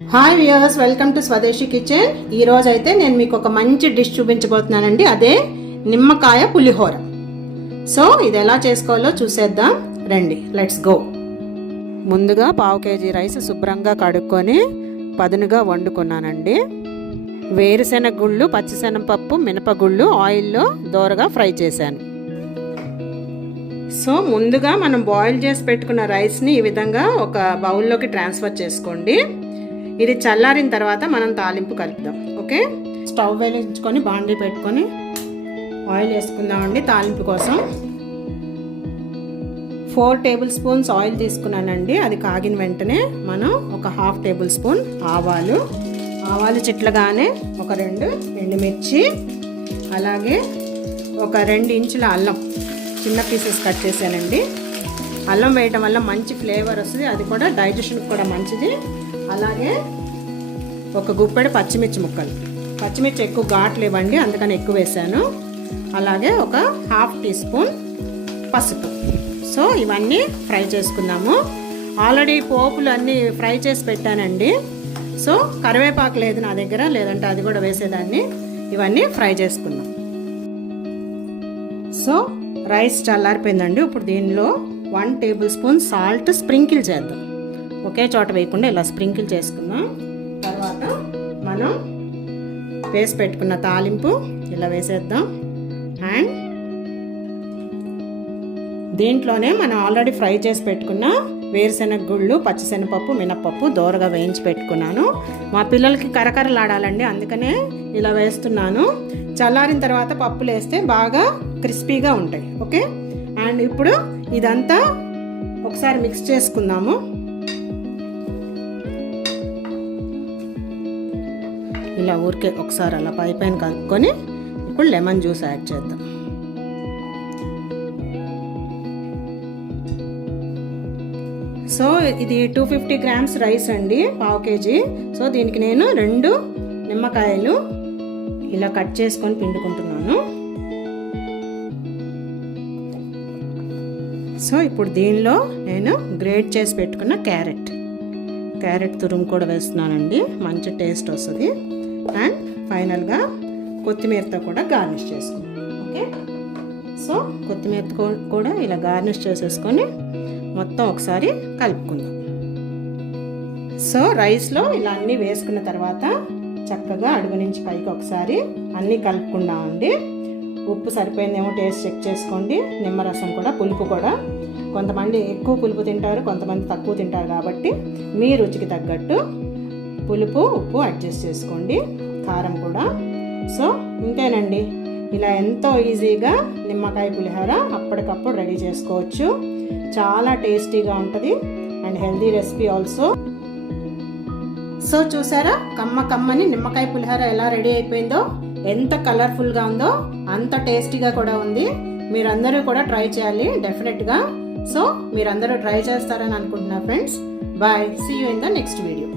Hi viewers welcome to Swadeshi kitchen ఈరోజు అయితే నేను మీకు ఒక మంచి డిష్ చూపించబోతున్నానండి. అదే నిమ్మకాయ పులిహోర. సో ఇది ఎలా చేసుకోవాలో చూసేద్దాం. రండి లెట్స్ గో ముందుగా పావు కేజీ రైస్ శుభ్రంగా కడుక్కొని పదునుగా వండుకున్నానండి. వేరుశెనగ గుళ్ళు పచ్చిశనగపప్పు మినపగుళ్ళు ఆయిల్లో దోరగా ఫ్రై చేశాను. సో ముందుగా మనం బాయిల్ చేసి పెట్టుకున్న రైస్ని ఈ విధంగా ఒక బౌల్లోకి ట్రాన్స్ఫర్ చేసుకోండి. ఇది చల్లారిన తర్వాత మనం తాలింపు కలుపుదాం ఓకే? స్టవ్ వెలిగించుకొని బాండీ పెట్టుకొని ఆయిల్ వేసుకుందామండి తాలింపు కోసం. ఫోర్ టేబుల్ స్పూన్స్ ఆయిల్ తీసుకున్నానండి అది కాగిన వెంటనే మనం ఒక హాఫ్ టేబుల్ స్పూన్ ఆవాలు. ఆవాలు చిట్లగానే ఒక రెండు ఎండుమిర్చి అలాగే ఒక రెండు ఇంచుల అల్లం చిన్న పీసెస్ కట్ చేశానండి. అల్లం వేయటం వల్ల మంచి ఫ్లేవర్ వస్తుంది అది కూడా డైజెషన్కి కూడా మంచిది. అలాగే ఒక గుప్పెడు పచ్చిమిర్చి ముక్కలు. పచ్చిమిర్చి ఎక్కువ ఘాట్లు ఇవ్వండి అందుకని ఎక్కువ వేసాను అలాగే ఒక హాఫ్ టీ స్పూన్ పసుపు. సో ఇవన్నీ ఫ్రై చేసుకుందాము ఆల్రెడీ పోపులు అన్నీ ఫ్రై చేసి పెట్టానండి. సో కరివేపాకు లేదు నా దగ్గర లేదంటే అది కూడా వేసేదాన్ని. ఇవన్నీ ఫ్రై చేసుకుందాం సో రైస్ చల్లారిపోయిందండి. ఇప్పుడు దీనిలో one tablespoon salt sprinkle చేద్దాం. ఒకే చోట వేయకుండా ఇలా స్ప్రింకిల్ చేసుకుందాం. తర్వాత మనం వేసి పెట్టుకున్న తాలింపు ఇలా వేసేద్దాం. అండ్ దీంట్లోనే మనం ఆల్రెడీ ఫ్రై చేసి పెట్టుకున్న వేరుశెనగ గుళ్ళు పచ్చిశనగపప్పు మినపప్పు దోరగా వేయించి పెట్టుకున్నాను. మా పిల్లలకి కరకరలాడాలండి అందుకనే ఇలా వేస్తున్నాను. చల్లారిన తర్వాత పప్పులు వేస్తే బాగా క్రిస్పీగా ఉంటాయి ఓకే? అండ్ ఇప్పుడు ఇదంతా ఒకసారి మిక్స్ చేసుకుందాము. ఇలా ఊరికే ఒకసారి అలా పై పైన కలుపుకొని ఇప్పుడు లెమన్ జ్యూస్ యాడ్ చేద్దాం. సో ఇది టూ ఫిఫ్టీ గ్రామ్స్ రైస్ అండి పావు కేజీ. సో దీనికి నేను రెండు నిమ్మకాయలు ఇలా కట్ చేసుకొని పిండుకుంటున్నాను. సో ఇప్పుడు దీనిలో నేను గ్రేట్ చేసి పెట్టుకున్న క్యారెట్. క్యారెట్ తురుము కూడా వేస్తున్నానండి మంచి టేస్ట్ వస్తుంది. అండ్ ఫైనల్గా కొత్తిమీరతో కూడా గార్నిష్ చేసుకుందాం ఓకే సో కొత్తిమీరతో కూడా ఇలా గార్నిష్ చేసేసుకొని మొత్తం ఒకసారి కలుపుకుందాం. సో రైస్లో ఇలా అన్నీ వేసుకున్న తర్వాత చక్కగా అడుగు నుంచి పైకి ఒకసారి అన్నీ కలుపుకున్నామండి ఉప్పు సరిపోయిందేమో టేస్ట్ చెక్ చేసుకోండి. నిమ్మరసం కూడా పులుపు కూడా. కొంతమంది ఎక్కువ పులుపు తింటారు కొంతమంది తక్కువ తింటారు కాబట్టి మీ రుచికి తగ్గట్టు పులుపు ఉప్పు అడ్జస్ట్ చేసుకోండి. కారం కూడా. సో ఇంతేనండి. ఇలా ఎంతో ఈజీగా నిమ్మకాయ పులిహోర అప్పటికప్పుడు రెడీ చేసుకోవచ్చు. చాలా టేస్టీగా ఉంటుంది and healthy recipe also. So చూసారా? కమ్మ కమ్మని నిమ్మకాయ పులిహోర ఎలా రెడీ అయిపోయిందో ఎంత కలర్ఫుల్గా ఉందో అంత టేస్టీగా కూడా ఉంది. మీరందరూ కూడా ట్రై చేయాలి డెఫినెట్గా. సో మీరందరూ ట్రై చేస్తారని అనుకుంటున్నా friends. Bye. See you in the next video